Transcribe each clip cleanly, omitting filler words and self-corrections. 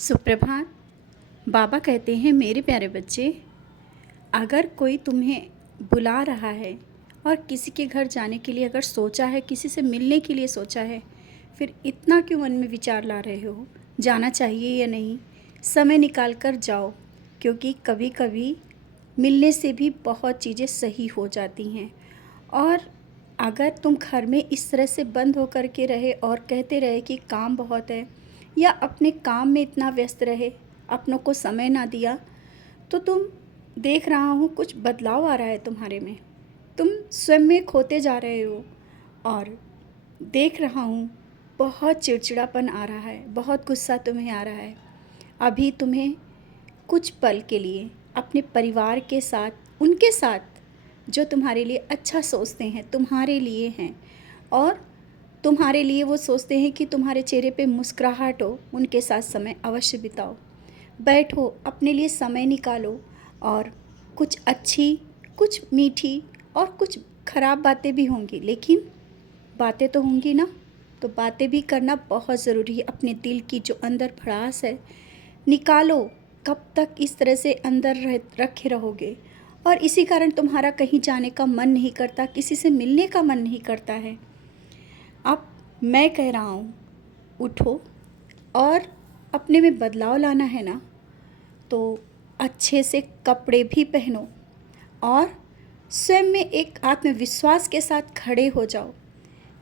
सुप्रभात। बाबा कहते हैं, मेरे प्यारे बच्चे, अगर कोई तुम्हें बुला रहा है और किसी के घर जाने के लिए अगर सोचा है, किसी से मिलने के लिए सोचा है, फिर इतना क्यों मन में विचार ला रहे हो जाना चाहिए या नहीं। समय निकाल कर जाओ, क्योंकि कभी कभी मिलने से भी बहुत चीज़ें सही हो जाती हैं। और अगर तुम घर में इस तरह से बंद होकर के रहे और कहते रहे कि काम बहुत है, या अपने काम में इतना व्यस्त रहे, अपनों को समय ना दिया, तो तुम देख रहा हूँ कुछ बदलाव आ रहा है तुम्हारे में। तुम स्वयं में खोते जा रहे हो और देख रहा हूँ बहुत चिड़चिड़ापन आ रहा है, बहुत गुस्सा तुम्हें आ रहा है। अभी तुम्हें कुछ पल के लिए अपने परिवार के साथ, उनके साथ जो तुम्हारे लिए अच्छा सोचते हैं, तुम्हारे लिए हैं, और तुम्हारे लिए वो सोचते हैं कि तुम्हारे चेहरे पे मुस्कुराहट हो, उनके साथ समय अवश्य बिताओ। बैठो, अपने लिए समय निकालो और कुछ अच्छी, कुछ मीठी और कुछ ख़राब बातें भी होंगी, लेकिन बातें तो होंगी ना, तो बातें भी करना बहुत ज़रूरी है। अपने दिल की जो अंदर भड़ास है निकालो। कब तक इस तरह से अंदर रखे रहोगे? और इसी कारण तुम्हारा कहीं जाने का मन नहीं करता, किसी से मिलने का मन नहीं करता है। अब मैं कह रहा हूँ, उठो, और अपने में बदलाव लाना है ना, तो अच्छे से कपड़े भी पहनो और स्वयं में एक आत्मविश्वास के साथ खड़े हो जाओ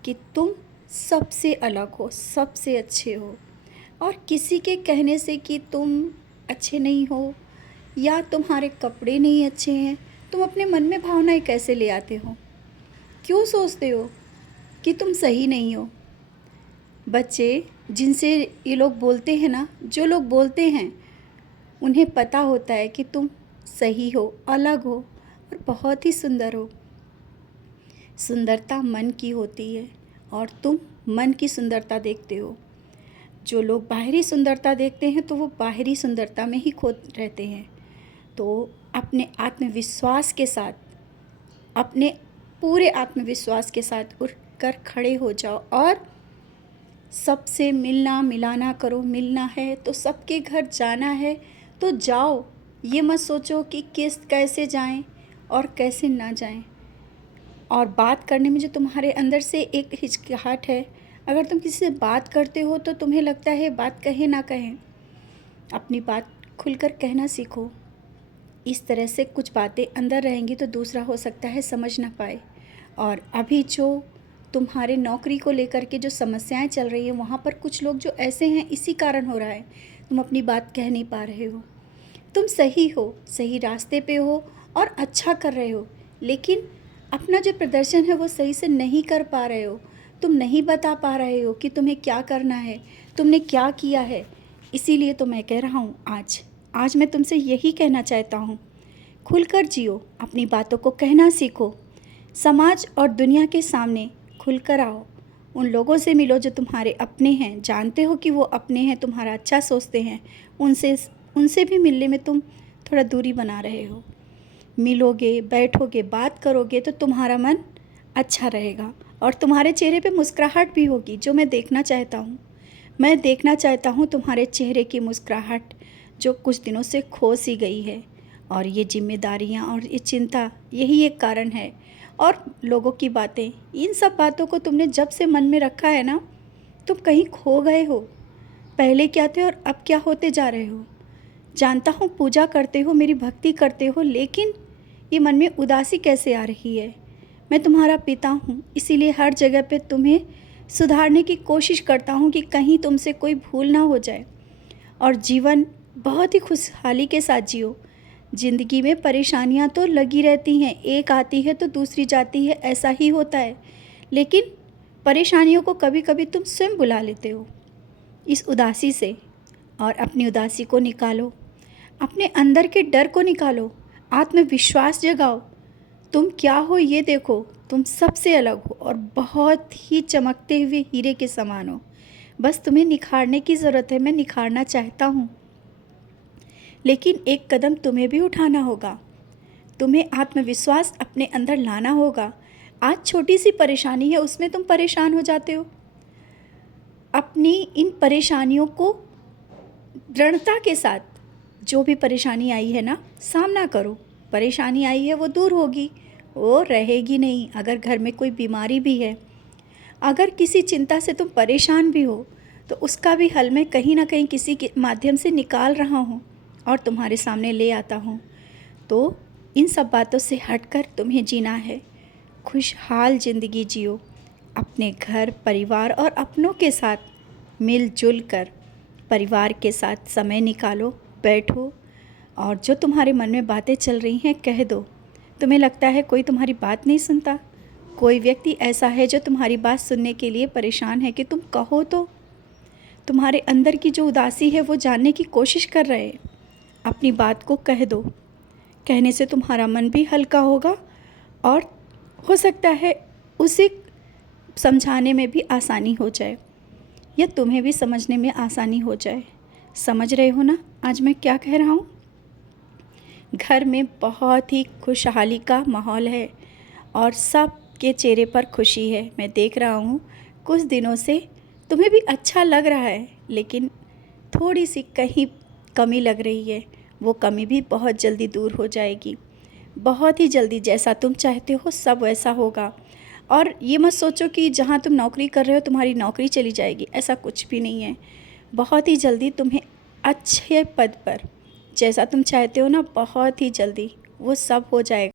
कि तुम सबसे अलग हो, सबसे अच्छे हो। और किसी के कहने से कि तुम अच्छे नहीं हो या तुम्हारे कपड़े नहीं अच्छे हैं, तुम अपने मन में भावनाएं कैसे ले आते हो? क्यों सोचते हो कि तुम सही नहीं हो? बच्चे, जिनसे ये लोग बोलते हैं ना, जो लोग बोलते हैं, उन्हें पता होता है कि तुम सही हो, अलग हो और बहुत ही सुंदर हो। सुंदरता मन की होती है और तुम मन की सुंदरता देखते हो। जो लोग बाहरी सुंदरता देखते हैं तो वो बाहरी सुंदरता में ही खो रहते हैं। तो अपने आत्मविश्वास के साथ, अपने पूरे आत्मविश्वास के साथ उठकर खड़े हो जाओ और सबसे मिलना मिलाना करो। मिलना है तो सबके घर जाना है तो जाओ। ये मत सोचो कि कैसे जाएं और कैसे ना जाएं। और बात करने में जो तुम्हारे अंदर से एक हिचकिचाहट है, अगर तुम किसी से बात करते हो तो तुम्हें लगता है बात कहें ना कहें, अपनी बात खुलकर कहना सीखो। इस तरह से कुछ बातें अंदर रहेंगी तो दूसरा हो सकता है समझ ना पाए। और अभी जो तुम्हारे नौकरी को लेकर के जो समस्याएं चल रही हैं, वहाँ पर कुछ लोग जो ऐसे हैं, इसी कारण हो रहा है। तुम अपनी बात कह नहीं पा रहे हो। तुम सही हो, सही रास्ते पे हो और अच्छा कर रहे हो, लेकिन अपना जो प्रदर्शन है वो सही से नहीं कर पा रहे हो। तुम नहीं बता पा रहे हो कि तुम्हें क्या करना है, तुमने क्या किया है। इसीलिए तो मैं कह रहा हूँ, आज मैं तुमसे यही कहना चाहता हूँ, खुलकर जियो, अपनी बातों को कहना सीखो। समाज और दुनिया के सामने खुलकर आओ। उन लोगों से मिलो जो तुम्हारे अपने हैं, जानते हो कि वो अपने हैं, तुम्हारा अच्छा सोचते हैं। उनसे उनसे भी मिलने में तुम थोड़ा दूरी बना रहे हो। मिलोगे, बैठोगे, बात करोगे तो तुम्हारा मन अच्छा रहेगा और तुम्हारे चेहरे पे मुस्कुराहट भी होगी, जो मैं देखना चाहता हूँ। मैं देखना चाहता हूँ तुम्हारे चेहरे की मुस्कुराहट, जो कुछ दिनों से खो सी गई है। और ये जिम्मेदारियाँ और ये चिंता, यही एक कारण है। और लोगों की बातें, इन सब बातों को तुमने जब से मन में रखा है ना, तुम कहीं खो गए हो। पहले क्या थे और अब क्या होते जा रहे हो? जानता हूँ पूजा करते हो, मेरी भक्ति करते हो, लेकिन ये मन में उदासी कैसे आ रही है? मैं तुम्हारा पिता हूँ, इसीलिए हर जगह पे तुम्हें सुधारने की कोशिश करता हूँ कि कहीं तुमसे कोई भूल ना हो जाए और जीवन बहुत ही खुशहाली के साथ जियो। ज़िंदगी में परेशानियाँ तो लगी रहती हैं, एक आती है तो दूसरी जाती है, ऐसा ही होता है। लेकिन परेशानियों को कभी कभी तुम स्वयं बुला लेते हो इस उदासी से, और अपनी उदासी को निकालो, अपने अंदर के डर को निकालो, आत्मविश्वास जगाओ। तुम क्या हो ये देखो, तुम सबसे अलग हो और बहुत ही चमकते हुए हीरे के समान हो। बस तुम्हें निखारने की ज़रूरत है। मैं निखारना चाहता हूँ, लेकिन एक कदम तुम्हें भी उठाना होगा। तुम्हें आत्मविश्वास अपने अंदर लाना होगा। आज छोटी सी परेशानी है, उसमें तुम परेशान हो जाते हो। अपनी इन परेशानियों को दृढ़ता के साथ जो भी परेशानी आई है ना, सामना करो। परेशानी आई है वो दूर होगी, वो रहेगी नहीं। अगर घर में कोई बीमारी भी है, अगर किसी चिंता से तुम परेशान भी हो, तो उसका भी हल मैं कहीं ना कहीं किसी के माध्यम से निकाल रहा हूँ और तुम्हारे सामने ले आता हूँ। तो इन सब बातों से हटकर तुम्हें जीना है। खुशहाल ज़िंदगी जियो, अपने घर परिवार और अपनों के साथ मिलजुल कर परिवार के साथ समय निकालो, बैठो और जो तुम्हारे मन में बातें चल रही हैं कह दो। तुम्हें लगता है कोई तुम्हारी बात नहीं सुनता, कोई व्यक्ति ऐसा है जो तुम्हारी बात सुनने के लिए परेशान है कि तुम कहो तो। तुम्हारे अंदर की जो उदासी है वो जानने की कोशिश कर रहे हैं। अपनी बात को कह दो। कहने से तुम्हारा मन भी हल्का होगा और हो सकता है उसे समझाने में भी आसानी हो जाए या तुम्हें भी समझने में आसानी हो जाए। समझ रहे हो ना आज मैं क्या कह रहा हूँ? घर में बहुत ही खुशहाली का माहौल है और सब के चेहरे पर खुशी है। मैं देख रहा हूँ कुछ दिनों से तुम्हें भी अच्छा लग रहा है, लेकिन थोड़ी सी कहीं कमी लग रही है। वो कमी भी बहुत जल्दी दूर हो जाएगी, बहुत ही जल्दी। जैसा तुम चाहते हो सब वैसा होगा। और ये मत सोचो कि जहाँ तुम नौकरी कर रहे हो तुम्हारी नौकरी चली जाएगी, ऐसा कुछ भी नहीं है। बहुत ही जल्दी तुम्हें अच्छे पद पर, जैसा तुम चाहते हो ना, बहुत ही जल्दी वो सब हो जाएगा।